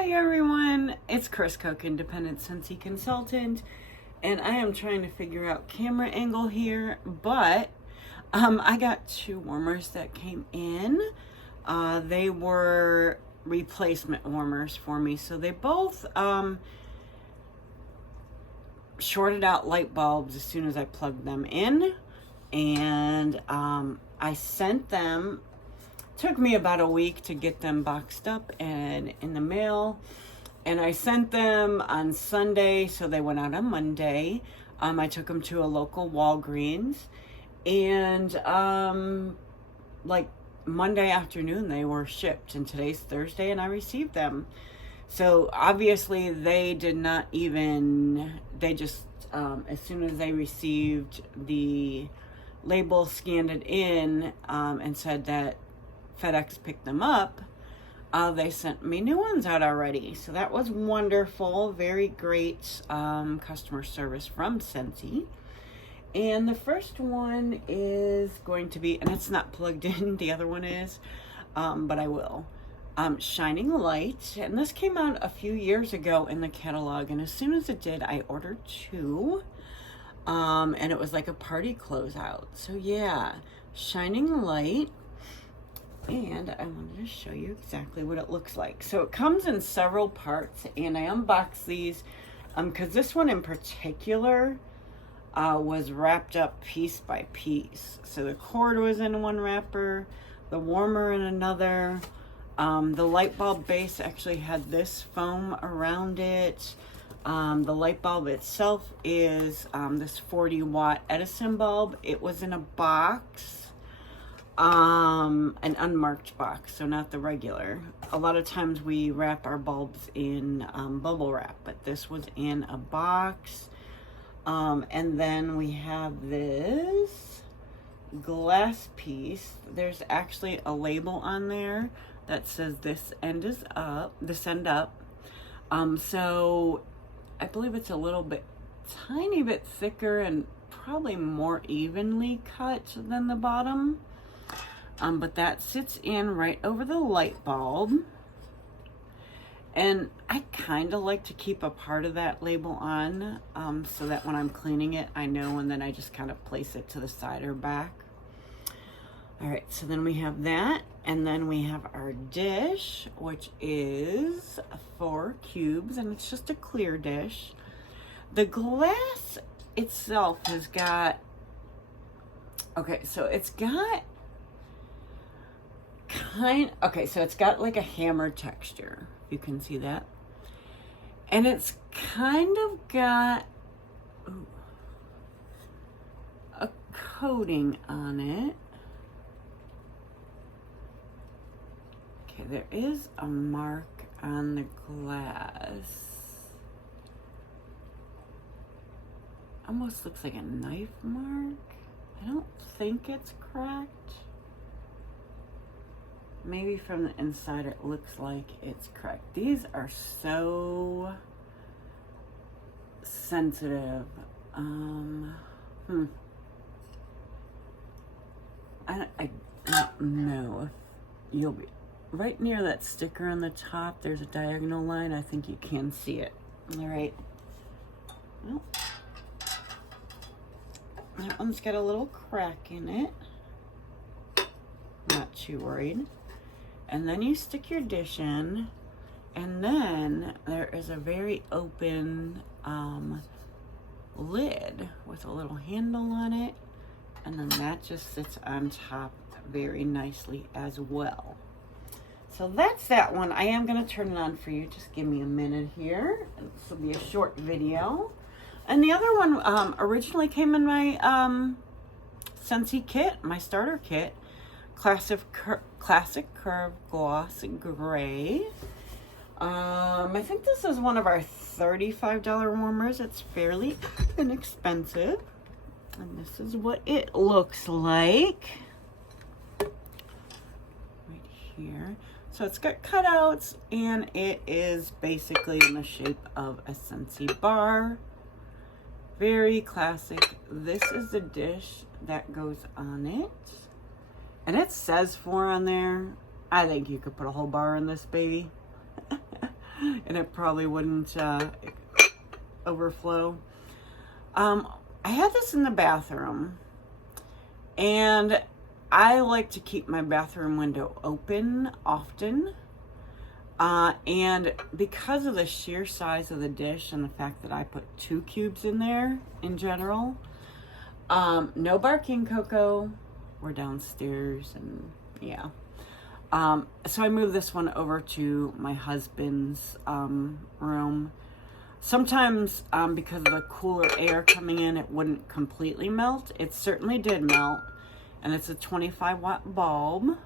Hi everyone, it's Chris Cook, Independent Scentsy Consultant, and I am trying to figure out camera angle here, but I got two warmers that came in. They were replacement warmers for me, so they both shorted out light bulbs as soon as I plugged them in, and I sent them. Took me about a week to get them boxed up and in the mail, and I sent them on Sunday, so they went out on Monday. I took them to a local Walgreens, and like Monday afternoon they were shipped, and today's Thursday and I received them. So obviously they did not even, they just as soon as they received the label, scanned it in and said that FedEx picked them up, they sent me new ones out already. So that was wonderful. Very great customer service from Scentsy. And the first one is going to be, and it's not plugged in, the other one is, but I will. Shining Light. And this came out a few years ago in the catalog. And as soon as it did, I ordered two. And it was like a party closeout. So yeah, Shining Light. And I wanted to show you exactly what it looks like. So it comes in several parts, and I unboxed these because this one in particular was wrapped up piece by piece. So the cord was in one wrapper, the warmer in another. The light bulb base actually had this foam around it. The light bulb itself is this 40-watt Edison bulb. It was in a box. An unmarked box, so not the regular. A lot of times we wrap our bulbs in bubble wrap, but this was in a box. And then we have this glass piece. There's actually a label on there that says this end is up, this end up. So I believe it's a little bit, tiny bit thicker and probably more evenly cut than the bottom. But that sits in right over the light bulb. And I kind of like to keep a part of that label on so that when I'm cleaning it, I know, and then I just kind of place it to the side or back. All right, so then we have that. And then we have our dish, which is 4 cubes, and it's just a clear dish. The glass itself has got, okay, so it's got so it's got like a hammer texture. You can see that. And it's kind of got a coating on it. Okay, there is a mark on the glass. Almost looks like a knife mark. I don't think it's cracked. Maybe from the inside it looks like it's cracked. These are so sensitive. I don't know if you'll be right near that sticker on the top. There's a diagonal line. I think you can see it. All right. Well, that one's got a little crack in it. Not too worried. And then you stick your dish in, and then there is a very open lid with a little handle on it, and then that just sits on top very nicely as well. So that's that one. I am going to turn it on for you. Just give me a minute here. This will be a short video. And the other one originally came in my Scentsy kit, my starter kit. Classic Curve Gloss Gray. I think this is one of our $35 warmers. It's fairly inexpensive. And this is what it looks like. Right here. So it's got cutouts, and it is basically in the shape of a Scentsy bar. Very classic. This is the dish that goes on it. And it says 4 on there. I think you could put a whole bar in this baby. and it probably wouldn't overflow. I had this in the bathroom, and I like to keep my bathroom window open often. And because of the sheer size of the dish and the fact that I put 2 cubes in there in general, no barking Coco. We're downstairs, and yeah. So I moved this one over to my husband's room. Sometimes because of the cooler air coming in, it wouldn't completely melt. It certainly did melt, and it's a 25-watt bulb.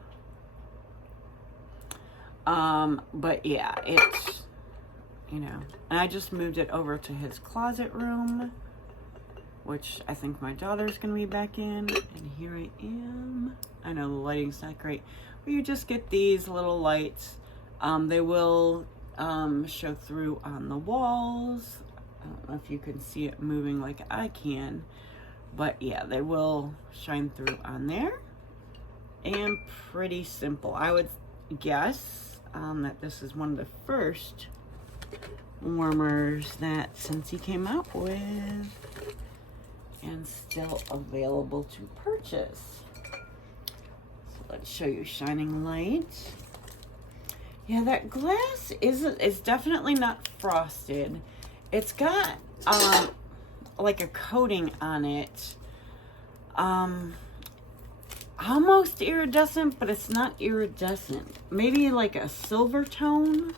But yeah, it's, you know, and I just moved it over to his closet room, which I think my daughter's gonna be back in, and here I am. I know the lighting's not great, but you just get these little lights. They will show through on the walls. I don't know if you can see it moving like I can, but yeah, they will shine through on there. And pretty simple. I would guess that this is one of the first warmers that Scentsy came out with, and still available to purchase. So let's show you shining light. Yeah, that glass is definitely not frosted. It's got like a coating on it. Almost iridescent, but it's not iridescent. Maybe like a silver tone.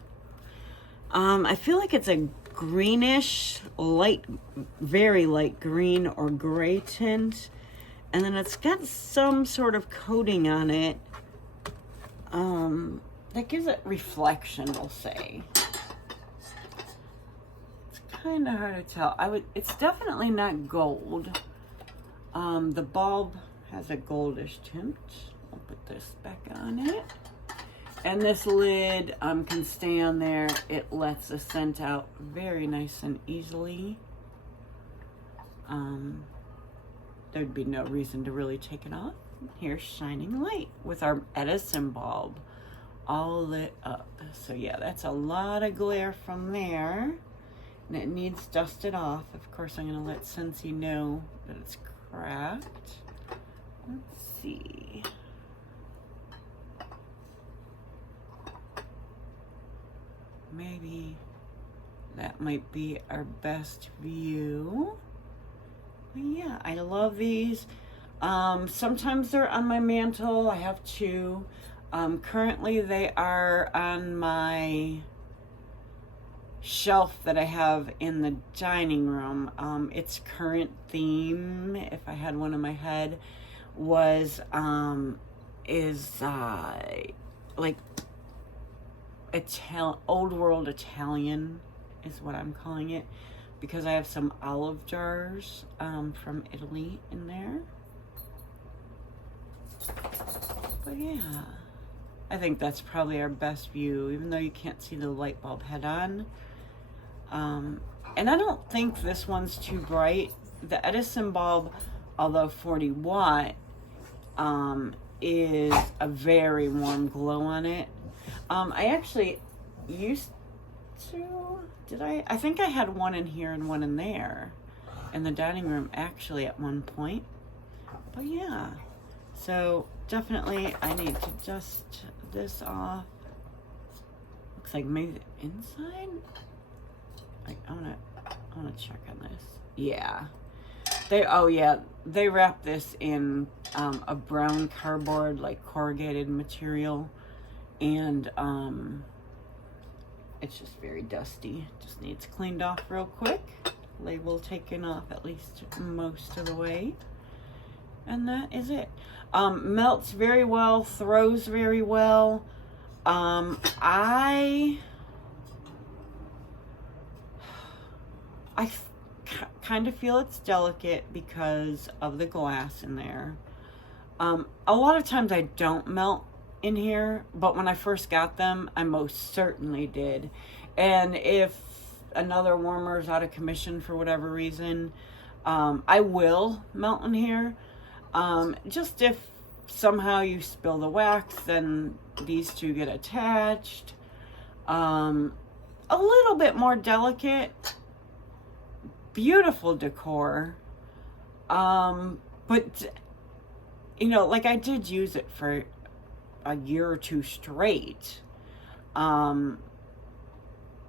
I feel like it's a greenish, light, very light green or gray tint. And then it's got some sort of coating on it that gives it reflection, we'll say. It's kind of hard to tell. It's definitely not gold. The bulb has a goldish tint. I'll put this back on it. And this lid can stay on there. It lets the scent out very nice and easily. There'd be no reason to really take it off. Here's shining light with our Edison bulb all lit up. So yeah, that's a lot of glare from there. And it needs dusted off. Of course, I'm gonna let Scentsy know that it's cracked. Let's see. Maybe that might be our best view. But yeah, I love these. Sometimes they're on my mantle. I have 2. Currently they are on my shelf that I have in the dining room. Its current theme, if I had one in my head, was like old world Italian is what I'm calling it, because I have some olive jars from Italy in there. But yeah, I think that's probably our best view, even though you can't see the light bulb head on. And I don't think this one's too bright. The Edison bulb, although 40 watt, is a very warm glow on it. I actually used to, I think I had one in here and one in there in the dining room actually at one point. But yeah, so definitely I need to dust this off. Looks like maybe the inside. Like I wanna check on this. Yeah. They wrap this in a brown cardboard, like corrugated material, and it's just very dusty. Just needs cleaned off real quick. Label taken off at least most of the way, and that is it. Melts very well, throws very well. I kind of feel it's delicate because of the glass in there. A lot of times I don't melt in here, but when I first got them, I most certainly did. And if another warmer is out of commission for whatever reason, I will melt in here. Just if somehow you spill the wax, then these two get attached. a little bit more delicate. Beautiful decor. But, you know, like I did use it for a year or two straight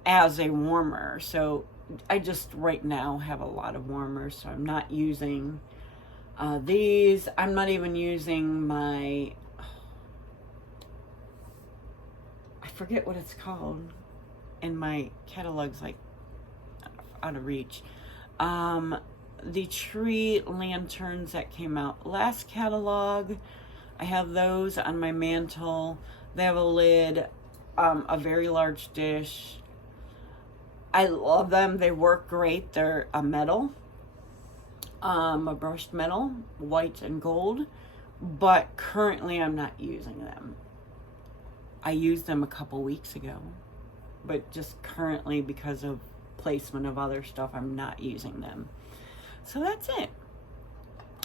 as a warmer. So I just right now have a lot of warmers, so I'm not using these. I'm not even using my, I forget what it's called, and my catalog's like out of reach. The tree lanterns that came out last catalog, I have those on my mantle. They have a lid, a very large dish. I love them. They work great. They're a metal, a brushed metal, white and gold, but currently I'm not using them. I used them a couple weeks ago, but just currently because of placement of other stuff, I'm not using them. So that's it.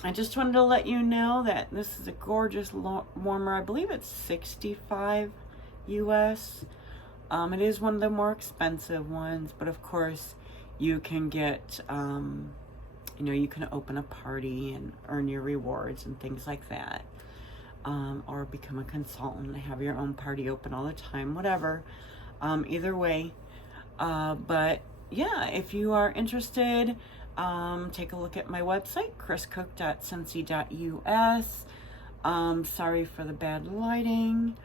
I just wanted to let you know that this is a gorgeous warmer. I believe it's $65 US. It is one of the more expensive ones, but of course you can get, you know, you can open a party and earn your rewards and things like that. Or become a consultant and have your own party open all the time, whatever. Either way. But yeah, if you are interested, take a look at my website, chriscook.scentsy.us. Sorry for the bad lighting.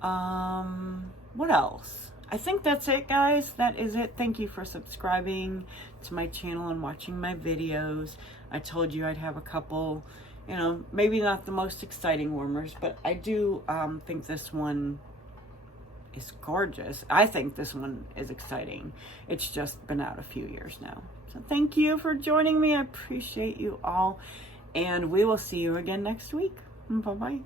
What else? I think that's it, guys. That is it. Thank you for subscribing to my channel and watching my videos. I told you I'd have a couple, you know, maybe not the most exciting warmers, but I do think this one is gorgeous. I think this one is exciting. It's just been out a few years now. So thank you for joining me. I appreciate you all. And we will see you again next week. Bye-bye.